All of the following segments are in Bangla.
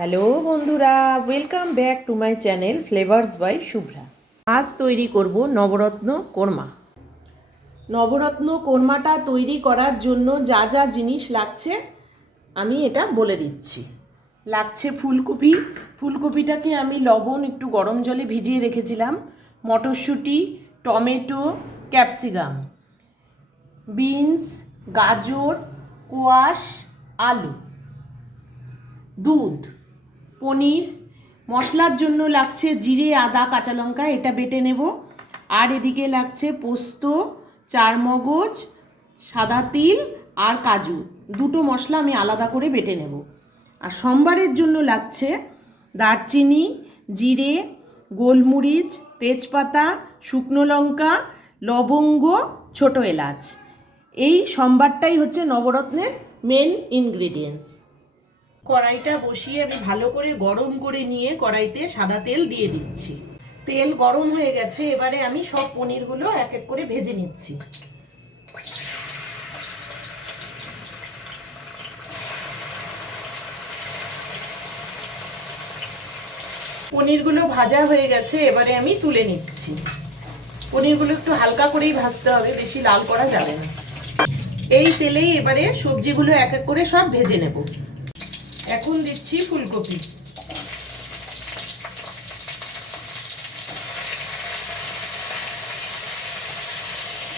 হ্যালো বন্ধুরা, welcome back to my channel Flavours by Shubhra. আজ তৈরি করব নবরত্ন কোরমা। নবরত্ন কোরমাটা তৈরি করার জন্য যা যা জিনিস লাগছে আমি এটা বলে দিচ্ছি। লাগছে ফুলকপি। ফুলকপিটাকে আমি লবণ একটু গরম জলে ভিজিয়ে রেখেছিলাম। মটরশুঁটি, টমেটো, ক্যাপসিকাম, বিনস, গাজর, কোয়াশ, আলু, দুধ, পনির। মশলার জন্য লাগছে জিরে, আদা, কাঁচা লঙ্কা, এটা বেটে নেব। আর এদিকে লাগছে পোস্ত, চারমগজ, সাদা তিল আর কাজু। দুটো মশলা আমি আলাদা করে বেটে নেব। আর সম্বারের জন্য লাগছে দারচিনি, জিরে, গোলমরিচ, তেজপাতা, শুকনো লঙ্কা, লবঙ্গ, ছোট এলাচ। এই সম্বারটাই হচ্ছে নবরত্নের মেন ইনগ্রেডিয়েন্টস। কড়াইটা বসিয়ে আমি ভালো করে গরম করে নিয়ে কড়াইতে সাদা তেল দিয়ে দিচ্ছি। তেল গরম হয়ে গেছে, এবারে আমি সব পনিরগুলো এক এক করে ভেজে নিচ্ছি। পনিরগুলো ভাজা হয়ে গেছে, এবারে আমি তুলে নিচ্ছি। পনিরগুলো একটু হালকা করেই ভাজতে হবে, বেশি লাল করা যাবে না। এই তেলেই এবারে সবজিগুলো এক এক করে সব ভেজে নেব। এখন দিচ্ছি ফুলকপি।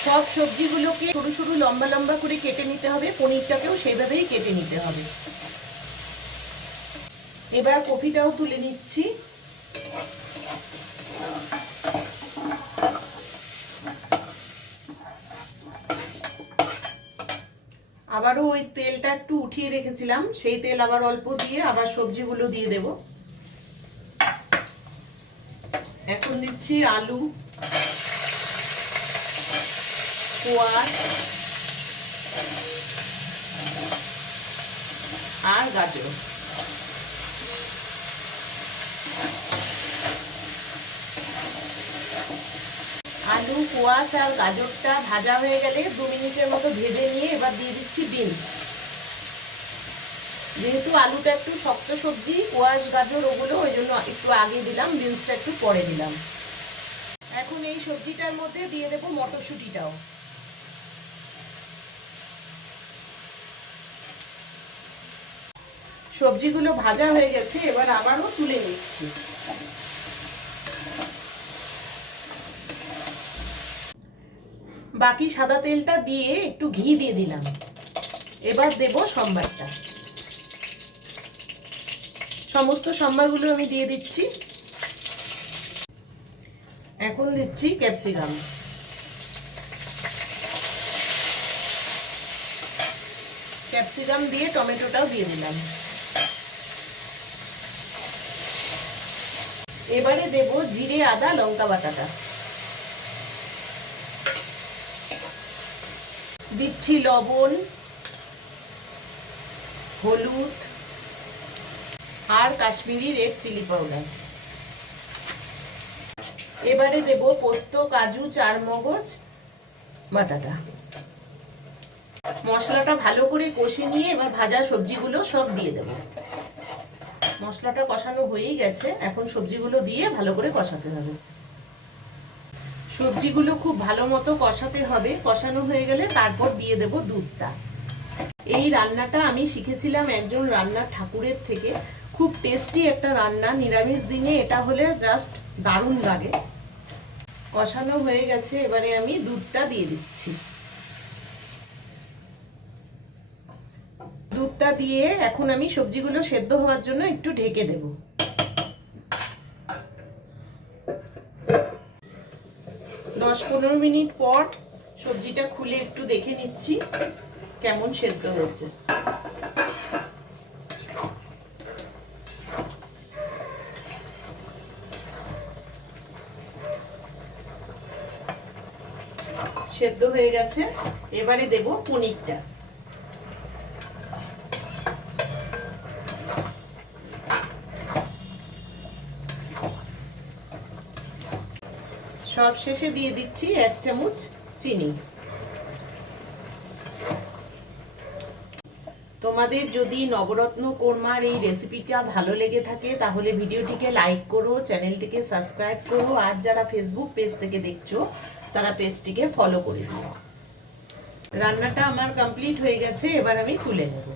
সব সবজিগুলোকে সরু সরু লম্বা লম্বা করে কেটে নিতে হবে, পনিরটাকেও সেইভাবেই কেটে নিতে হবে। এবার কপিটাও তুলে নিচ্ছি। আবারও ওই তেলটা একটু উঠিয়ে রেখেছিলাম, সেই তেল আবার অল্প দিয়ে আবার সবজিগুলো দিয়ে দেব। এখন দিচ্ছি আলু, কোয়াশ আর গাজর। আলু, কোয়াশ আর গাজরটা ভাজা হয়ে গেলে 2 মিনিটের মতো ভেজে নিয়ে এবার দিয়ে দিচ্ছি বিনস। যেহেতু আলুটা একটু শক্ত সবজি, কোয়াশ গাজর ওগুলো ওই জন্য একটু আগে দিলাম, বিনসটা একটু পরে দিলাম। এখন এই সবজিটার মধ্যে দিয়ে দেবো মটরশুঁটিটাও। সবজিগুলো ভাজা হয়ে গেছে, এবার আবারও তুলে নিচ্ছি। বাকি সাদা তেলটা দিয়ে একটু ঘি দিয়ে দিলাম। এবার দেব সম্বারটা। সমস্ত সম্বারগুলো আমি দিয়ে দিচ্ছি। এখন দিচ্ছি ক্যাপসিকাম। ক্যাপসিকাম দিয়ে টমেটোটাও দিয়ে দিলাম। এবারে দেব জিরে, আদা, লঙ্কা বাটাটা। দিচ্ছি লবণ, হলুদ আর কাশ্মীরি রেড চিলি পাউডার। এবারে দেব পোস্ত, কাজু, চারমগজ বাটাটা। মশলাটা ভালো করে কষে নিয়ে এবার ভাজা সবজিগুলো সব দিয়ে দেব। মশলাটা কষানো হয়েই গেছে, এখন সবজিগুলো দিয়ে ভালো করে কষাতে হবে। সবজিগুলো খুব ভালো মতো কষাতে হবে। কষানো হয়ে গেলে তারপর দিয়ে দেব দুধটা। এই রান্নাটা আমি শিখেছিলাম একজন রান্নার ঠাকুরের থেকে। খুব টেস্টি একটা রান্না, নিরামিষ দিনে এটা হলে জাস্ট দারুণ লাগে। কষানো হয়ে গেছে, এবারে আমি দুধটা দিয়ে দিচ্ছি। দুধটা দিয়ে এখন আমি সবজিগুলো সেদ্ধ হওয়ার জন্য একটু ঢেকে দেব। 10-15 মিনিট পর সবজিটা খুলে একটু দেখে নিচ্ছি কেমন সেদ্ধ হয়েছে। সেদ্ধ হয়ে গেছে, এবারে দেব পনিরটা। সব শেষে দিয়ে দিচ্ছি 1 চামচ চিনি। তোমার তোমাদের যদি নবরত্ন কোরমার এই রেসিপিটা ভালো লেগে থাকে তাহলে ভিডিওটিকে লাইক করো, চ্যানেলটিকে সাবস্ক্রাইব করো, আর যারা ফেসবুক পেজ থেকে দেখছো তারা পেজটিকে ফলো করে দিও। রান্নাটা আমার কমপ্লিট হয়ে গেছে, এবার আমি তুলে নেব।